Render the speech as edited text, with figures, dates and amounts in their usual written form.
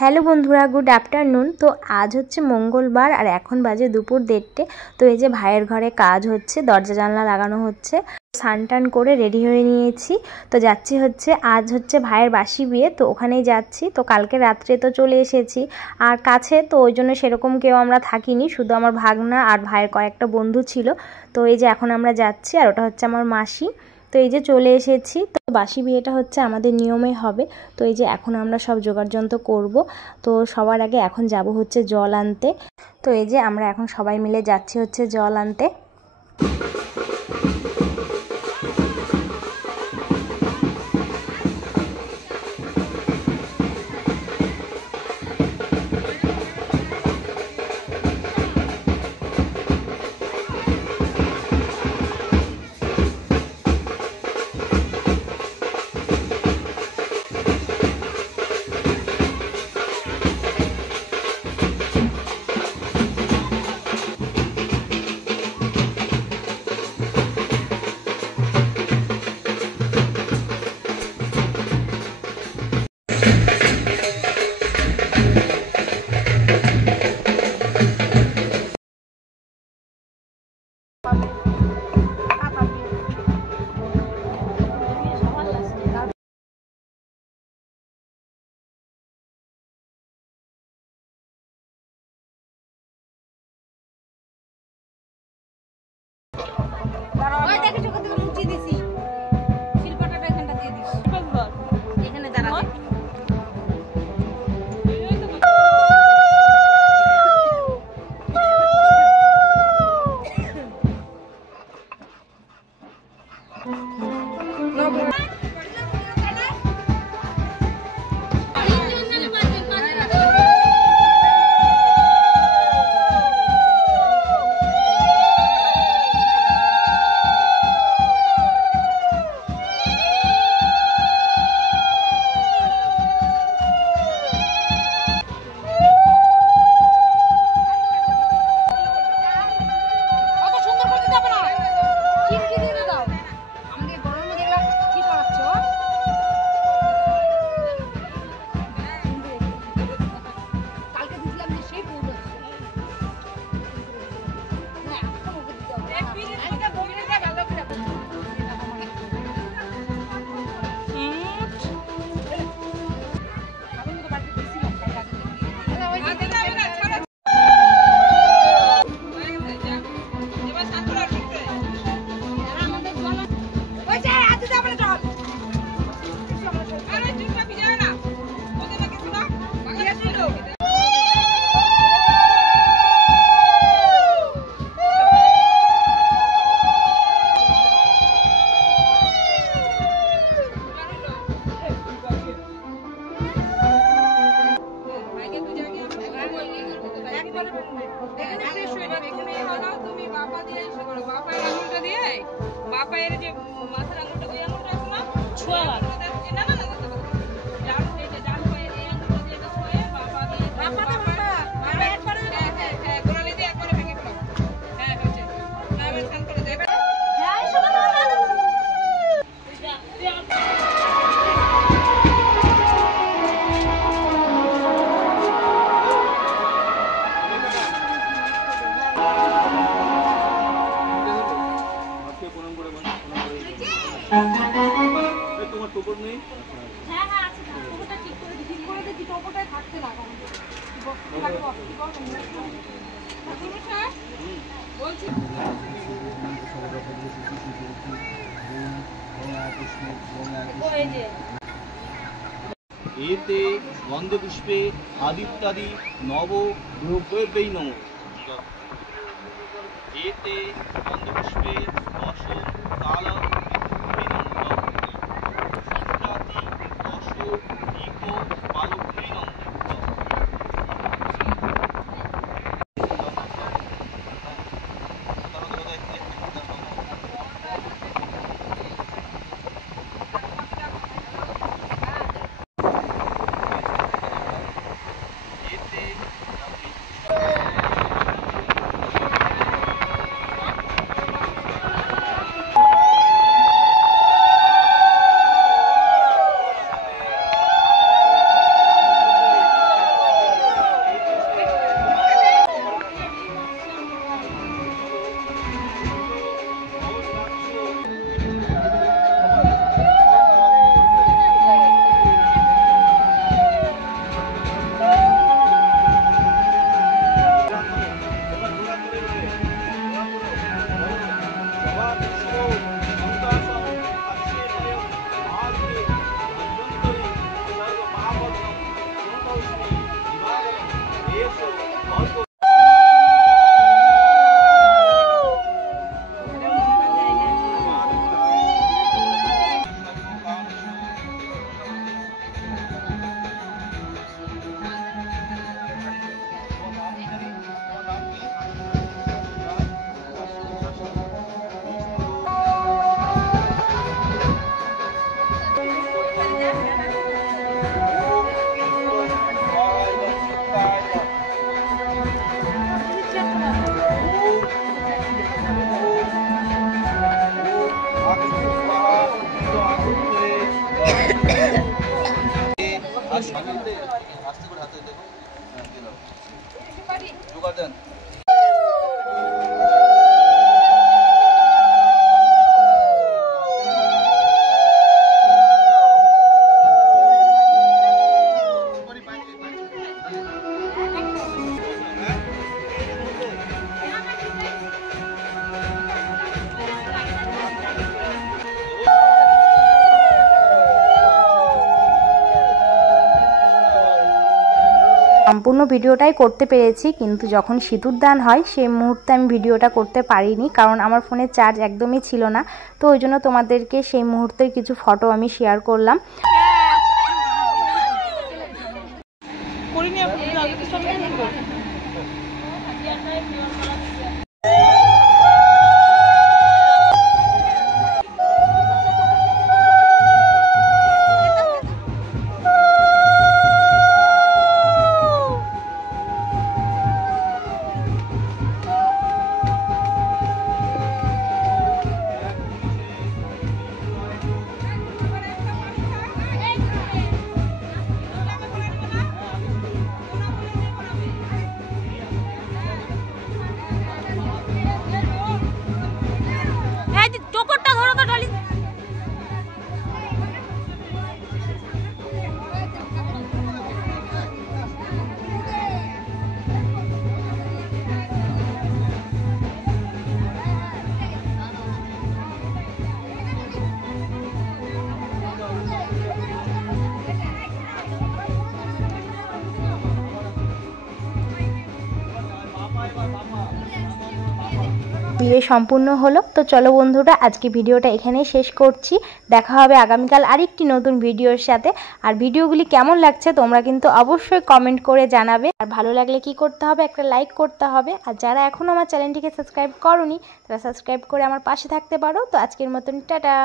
Hello বন্ধুরা, good afternoon. তো আজ হচ্ছে মঙ্গলবার আর এখন বাজে দুপুর 1:30। তো এই যে ভাইয়ের ঘরে কাজ হচ্ছে, দরজা জানলা লাগানো হচ্ছে। স্নান টান করে রেডি হয়ে নিয়েছি। তো যাচ্ছি হচ্ছে, আজ হচ্ছে ভাইয়ের বাসি বিয়ে, তো ওখানেই যাচ্ছি। তো কালকে রাত্রে তো চলে এসেছি, আর কাছে তো ওই জন্য সেরকম কেউ আমরা থাকিনি, শুধু আমার ভাগনা আর ভাইয়ের কয়েকটা বন্ধু ছিল। তো এই যে এখন আমরা যাচ্ছি, আর ওটা হচ্ছে আমার মাসি। তো এই যে চলে এসেছি। তো বাসি বিয়েটা হচ্ছে আমাদের নিয়মে হবে। তো এই যে এখন আমরা সব জোগাড়যন্ত্র করব। তো সবার আগে এখন যাব হচ্ছে জল আনতে। তো এই যে আমরা এখন সবাই মিলে যাচ্ছি হচ্ছে জল আনতে। एते गन्धपुष्पे आदित्यादि नव द्रव्येभ्यै नमः। एते गन्धपुष्पे दश ताल सप्ताति दश दीप पालभ्यै नमः। সম্পূর্ণ ভিডিওটাই করতে পেরেছি, কিন্তু যখন সিঁদুর দান হয় সেই মুহূর্তে আমি ভিডিওটা করতে পারিনি, কারণ আমার ফোনে চার্জ একদমই ছিল না। তো ওই জন্য তোমাদেরকে সেই মুহূর্তের কিছু ফটো আমি শেয়ার করলাম। বিয়ে সম্পূর্ণ হলো। তো চলো বন্ধুরা, আজকে ভিডিওটা এখানেই শেষ করছি। দেখা হবে আগামীকাল আরেকটি নতুন ভিডিওর সাথে। আর ভিডিওগুলি কেমন লাগছে তোমরা কিন্তু অবশ্যই কমেন্ট করে জানাবে। আর ভালো লাগলে কি করতে হবে, একটা লাইক করতে হবে। আর যারা এখনও আমার চ্যানেলটিকে সাবস্ক্রাইব করোনি তারা সাবস্ক্রাইব করে আমার পাশে থাকতে পারো। তো আজকের মতন টাটা।